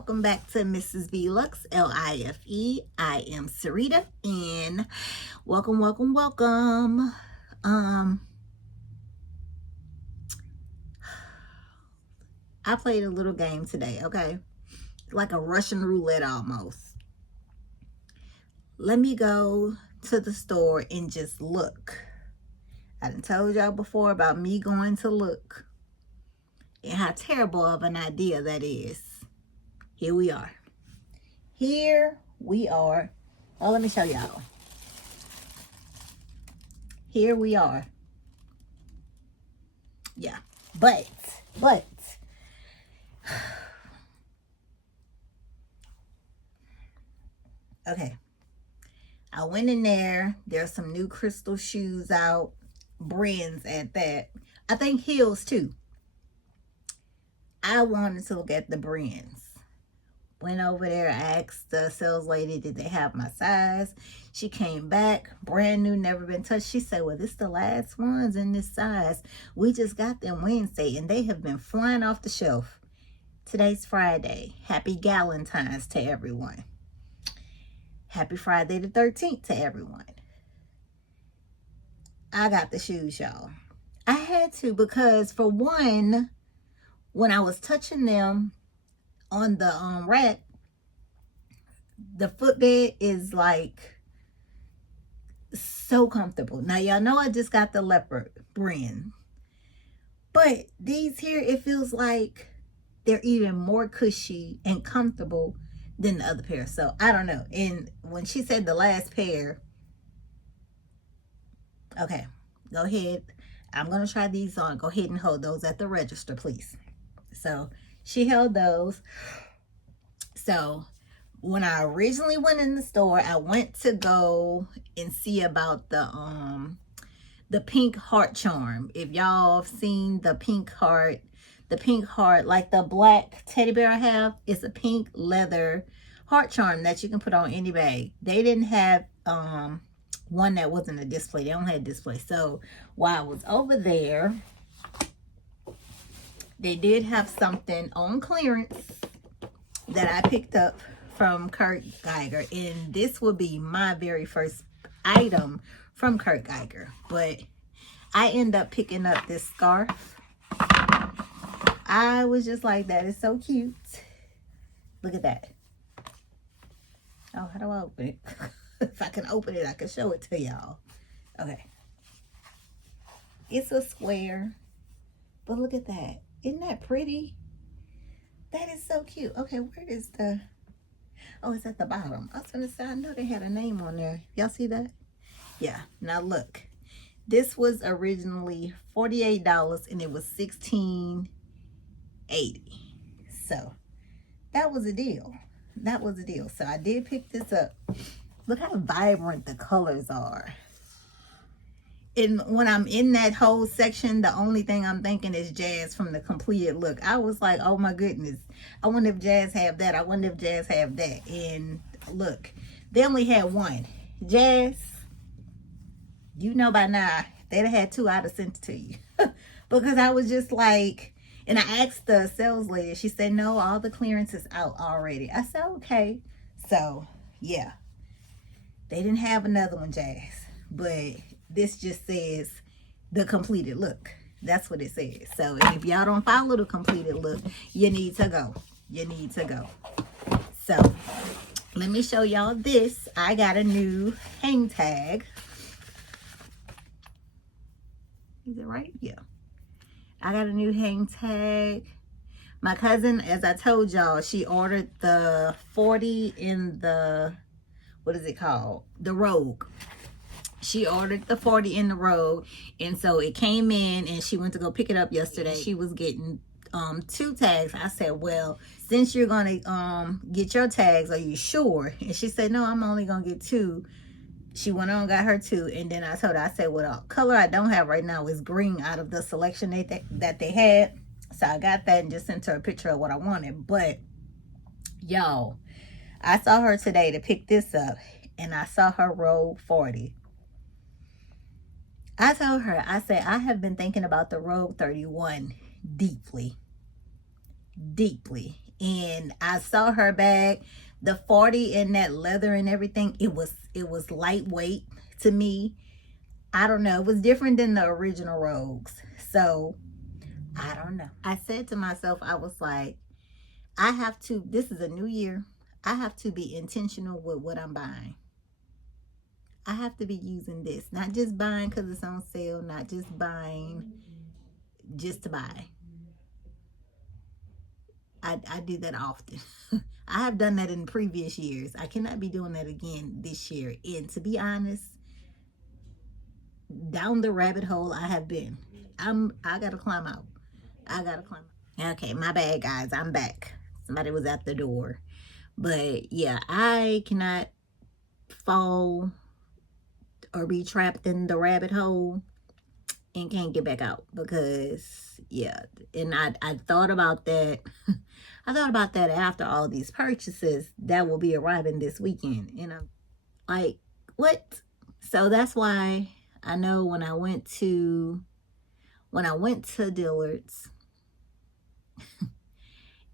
welcome back to Mrs. V Lux, L-I-F-E. I am Sarita, and welcome. I played a little game today, okay? Like a Russian roulette almost. Let me go to the store and just look. I done told y'all before about me going to look and how terrible of an idea that is. Here we are. Oh, let me show y'all. Here we are. Yeah, but okay, I went in there. There's some new crystal shoes out, Brynn's at that. I think heels too. I wanted to look at the Brynn's. Went over there, asked the sales lady, did they have my size? She came back, brand new, never been touched. She said, well, this the last ones in this size. We just got them Wednesday, and they have been flying off the shelf. Today's Friday. Happy Valentine's to everyone. Happy Friday the 13th to everyone. I got the shoes, y'all. I had to because, for one, when I was touching them on the rack, the footbed is like so comfortable. Now, y'all know I just got the leopard Brynn, but these here, it feels like they're even more cushy and comfortable than the other pair. So I don't know. And when she said the last pair, okay, go ahead. I'm gonna try these on. Go ahead and hold those at the register, please. So she held those. So when I originally went in the store, I went to go and see about the pink heart charm. If y'all have seen the pink heart, like the black teddy bear I have, it's a pink leather heart charm that you can put on any bag. They didn't have one that wasn't a display. They only had a display. So while I was over there, they did have something on clearance that I picked up from Kurt Geiger, and this will be my very first item from Kurt Geiger. But I end up picking up this scarf. I was just like, that is so cute. Look at that. Oh, how do I open it? If I can open it, I can show it to y'all. Okay. It's a square, but look at that. Isn't that pretty? That is so cute. Okay, where is the... Oh, it's at the bottom. I was going to say, I know they had a name on there. Y'all see that? Yeah. Now, look. This was originally $48, and it was $16.80. So, that was a deal. That was a deal. So, I did pick this up. Look how vibrant the colors are. And when I'm in that whole section, the only thing I'm thinking is Jazz from the completed look. I was like, oh my goodness. I wonder if Jazz have that. I wonder if Jazz have that. And look, they only had one. Jazz, you know by now, they'd have had two, I'd have sent it to you. Because I was just like, and I asked the sales lady, she said, no, all the clearance is out already. I said, okay. So, yeah. They didn't have another one, Jazz. But this just says the completed look. That's what it says. So if y'all don't follow the completed look, you need to go. You need to go. So let me show y'all this. I got a new hang tag. Is it right? Yeah. I got a new hang tag. My cousin, as I told y'all, she ordered the 40 in the, what is it called? The Rogue. She ordered the 40 in the Rogue, and so it came in, and she went to go pick it up yesterday. She was getting 2 tags. I said, well, since you're gonna get your tags, are you sure? And she said, no, I'm only gonna get 2. She went on, got her 2, and then I told her, I said, well, the color I don't have right now is green out of the selection that they had. So I got that and just sent her a picture of what I wanted. But y'all, I saw her today to pick this up, and I saw her Rogue 40. I told her, I said, I have been thinking about the Rogue 31 deeply. And I saw her bag, the 40 in that leather and everything. It was lightweight to me. I don't know. It was different than the original Rogues. So I don't know. I said to myself, I was like, I have to, this is a new year. I have to be intentional with what I'm buying. I have to be using this. Not just buying because it's on sale. Not just buying just to buy. I do that often. I have done that in previous years. I cannot be doing that again this year. And to be honest, down the rabbit hole I have been. I gotta climb out. Okay, my bad, guys. I'm back. Somebody was at the door. But yeah, I cannot fall or be trapped in the rabbit hole and can't get back out, because yeah. And I thought about that. I thought about that after all these purchases that will be arriving this weekend. You know, like, what? So that's why I know when I went to Dillard's,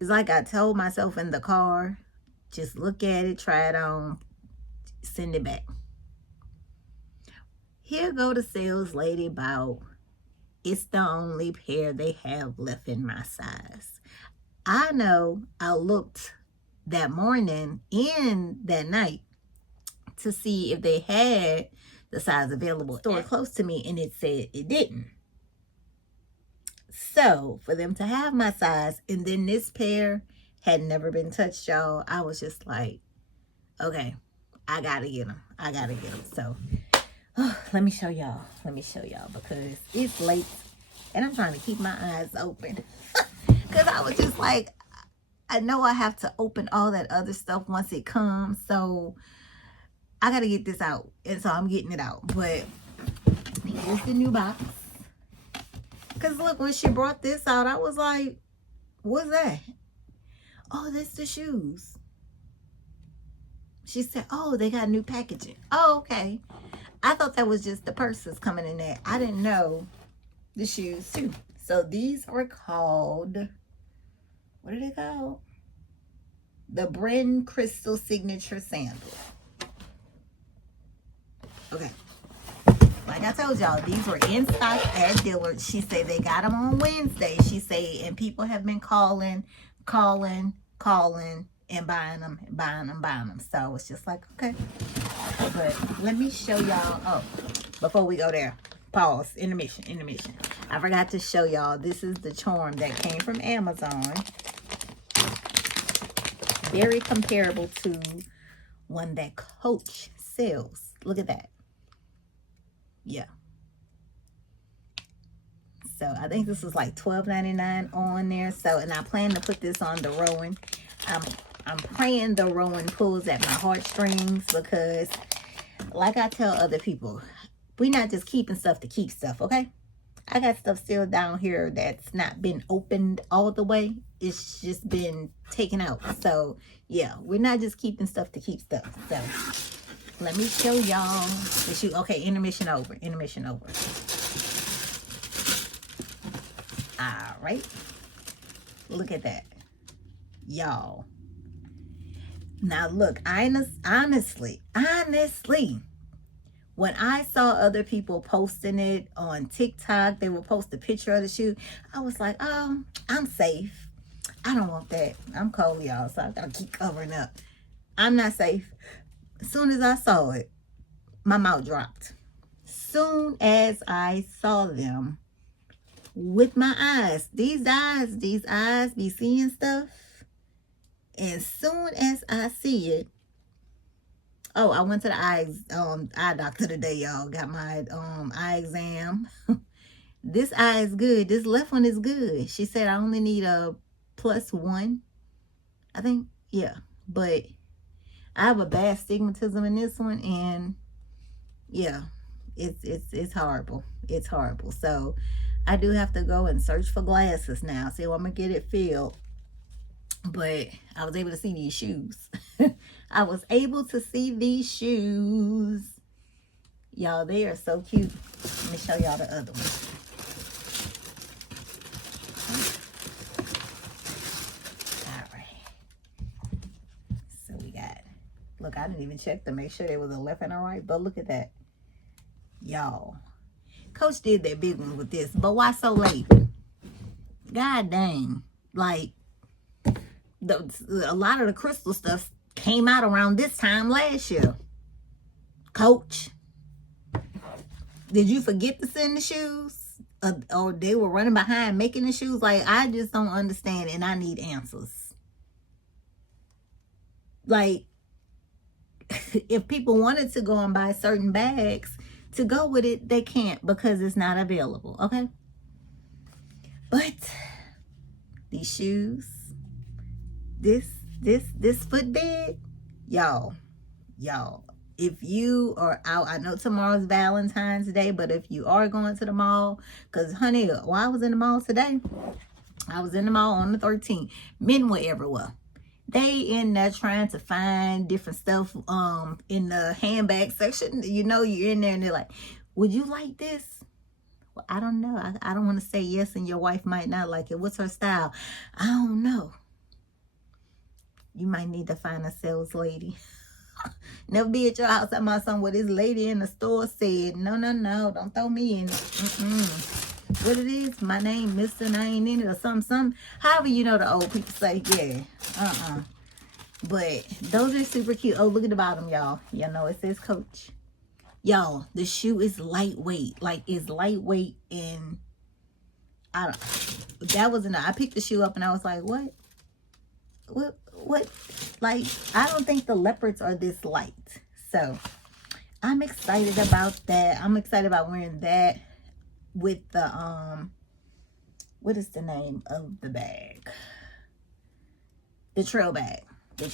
it's like I told myself in the car, just look at it, try it on, send it back. Here go the sales lady about, it's the only pair they have left in my size. I know I looked that morning and that night to see if they had the size available. Store close to me, and it said it didn't. So for them to have my size, and then this pair had never been touched, y'all, I was just like, okay, I gotta get them. So let me show y'all because it's late and I'm trying to keep my eyes open. Because I was just like, I know I have to open all that other stuff once it comes. So I got to get this out. And so I'm getting it out. But here's the new box. Because look, when she brought this out, I was like, what's that? Oh, that's the shoes. She said, oh, they got new packaging. Oh, okay. I thought that was just the purses coming in there. I didn't know the shoes too. So these are called, what are they called? The Brynn Crystal Signature Sandals. Okay. Like I told y'all, these were in stock at Dillard's. She said they got them on Wednesday. She said, and people have been calling, and buying them. So it's just like, okay. But let me show y'all. Oh, before we go there, pause. Intermission. I forgot to show y'all. This is the charm that came from Amazon. Very comparable to one that Coach sells. Look at that. Yeah. So I think this was like $12.99 on there. So, and I plan to put this on the Rowan. I'm praying the Rowan pulls at my heartstrings, because like I tell other people, we're not just keeping stuff to keep stuff, okay? I got stuff still down here that's not been opened all the way. It's just been taken out. So yeah, we're not just keeping stuff to keep stuff. So let me show y'all the shoe. Okay, intermission over. All right. Look at that, y'all. Now look, honestly, when I saw other people posting it on TikTok, they would post a picture of the shoe. I was like, oh, I'm safe. I don't want that. I'm cold, y'all, so I gotta keep covering up. I'm not safe. As soon as I saw it, my mouth dropped. Soon as I saw them with my eyes, these eyes be seeing stuff. And soon as I see it, oh, I went to the eye doctor today, y'all. Got my eye exam. This eye is good. This left one is good. She said I only need a +1, I think. Yeah, but I have a bad stigmatism in this one, and yeah, it's horrible. It's horrible. So I do have to go and search for glasses now. See, I'm gonna get it filled. But I was able to see these shoes. I was able to see these shoes. Y'all, they are so cute. Let me show y'all the other one. All right. Look, I didn't even check to make sure there was a left and a right, but look at that. Y'all. Coach did that big one with this, but why so late? God dang. Like, a lot of the crystal stuff came out around this time last year. Coach, did you forget to send the shoes? Or they were running behind making the shoes? Like, I just don't understand, and I need answers. Like, if people wanted to go and buy certain bags to go with it, they can't because it's not available, okay? But these shoes, this footbed, y'all, if you are out, I know tomorrow's Valentine's Day, but if you are going to the mall, because honey, while I was in the mall today, I was in the mall on the 13th. Men were everywhere. They in there trying to find different stuff in the handbag section. You know, you're in there and they're like, would you like this? Well, I don't know. I don't want to say yes and your wife might not like it. What's her style? I don't know. You might need to find a sales lady. Never be at your house at my son what this lady in the store said. No, don't throw me in. What it is, my name, Mr. and I ain't in it, or something. However, you know the old people say, yeah, But those are super cute. Oh, look at the bottom, y'all. Y'all know it says Coach. Y'all, the shoe is lightweight. Like, it's lightweight, and that was enough. I picked the shoe up and I was like, what? Like, I don't think the leopards are this light. So I'm excited about that. I'm excited about wearing that with the what is the name of the bag? The trail bag. The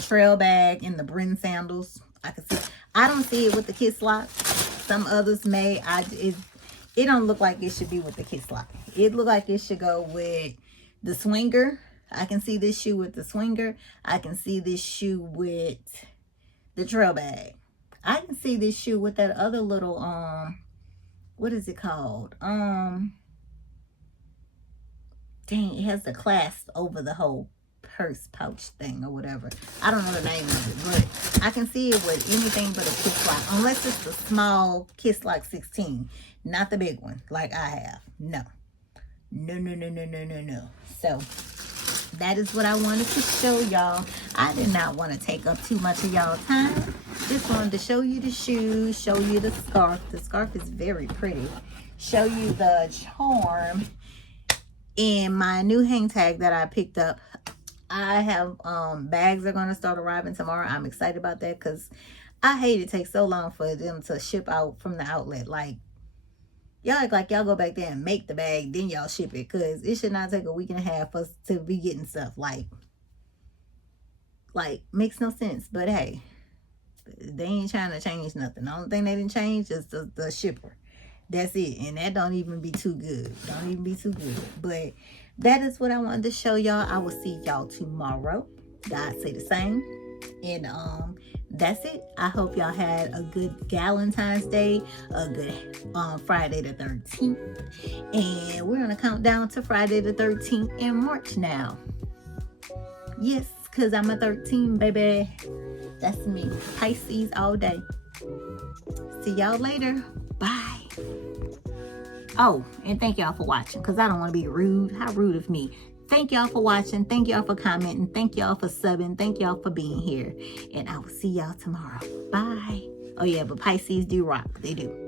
trail bag and the Brynn sandals. I can see. I don't see it with the kiss lock. Some others may. It don't look like it should be with the kiss lock. It look like it should go with the swinger. I can see this shoe with the swinger. I can see this shoe with the trail bag. I can see this shoe with that other little what is it called? Dang, it has the clasp over the whole purse pouch thing or whatever. I don't know the name of it, but I can see it with anything but a kiss lock, unless it's the small kiss lock 16, not the big one like I have. No. So that is what I wanted to show y'all. I did not want to take up too much of y'all time. Just wanted to show you the shoes, show you the scarf. The scarf is very pretty. Show you the charm and my new hang tag that I picked up. I have bags are going to start arriving tomorrow. I'm excited about that because I hate it takes so long for them to ship out from the outlet. Like, y'all act like y'all go back there and make the bag, then y'all ship it, because it should not take a week and a half for us to be getting stuff. Like makes no sense. But hey, they ain't trying to change nothing. The only thing they didn't change is the shipper. That's it. And that don't even be too good. Don't even be too good. But that is what I wanted to show y'all. I will see y'all tomorrow. God say the same. And that's it. I hope y'all had a good Valentine's Day, a good Friday the 13th. And we're gonna count down to Friday the 13th in March now. Yes, because I'm a 13, baby. That's me. Pisces all day. See y'all later. Bye. Oh, and thank y'all for watching, because I don't want to be rude. How rude of me. Thank y'all for watching. Thank y'all for commenting. Thank y'all for subbing. Thank y'all for being here. And I will see y'all tomorrow. Bye. Oh yeah, but Pisces do rock. They do.